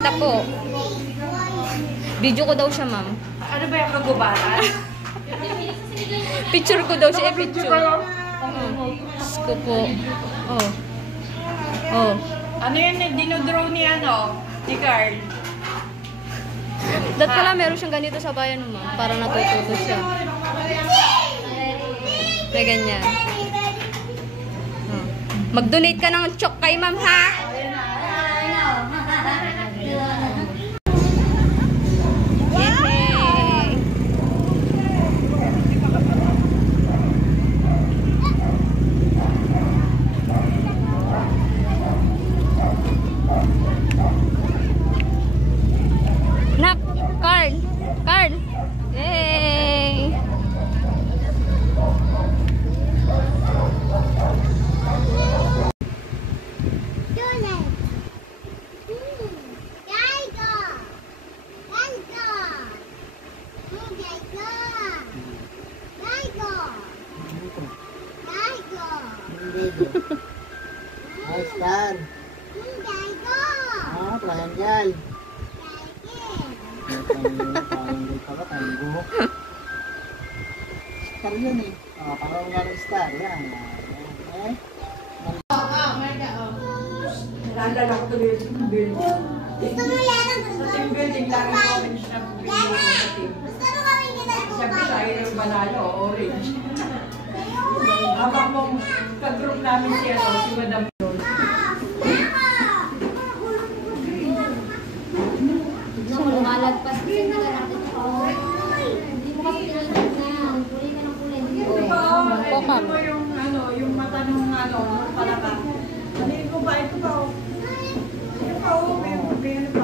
Tapo. Video ko daw siya, ma'am. Ano ba yung kagubaran? Picture ko daw siya. Picture. Diyos ko po. Oh. Oh. Ano yun? Dinodraw ni ni Carl. Dat pala meron siyang ganito sa bayan, ma'am. Para natututo siya. May ganyan. Oh. Mag-donate ka ng chok kay ma'am, ha? Nak, Carl. Carl. Yay. Hi, Star. Ah, triangle. Triangle pala, triangle. Star yun eh. Ah, parang nga ng star. Yan. Okay. Naalala ko tuloy sa team building. Sa team building, lagi orange na building sa team. Siyempre siya yung banalo, orange. Habang mong ka-group namin si Madam Lord. Lumalagpas kasi hindi ka natin ako. Hindi mo kasi tinagdag na. Kulay ka ng kulay. Ito mo yung mata nung palaka. Ano ko ba? Ito ba? Ito ba?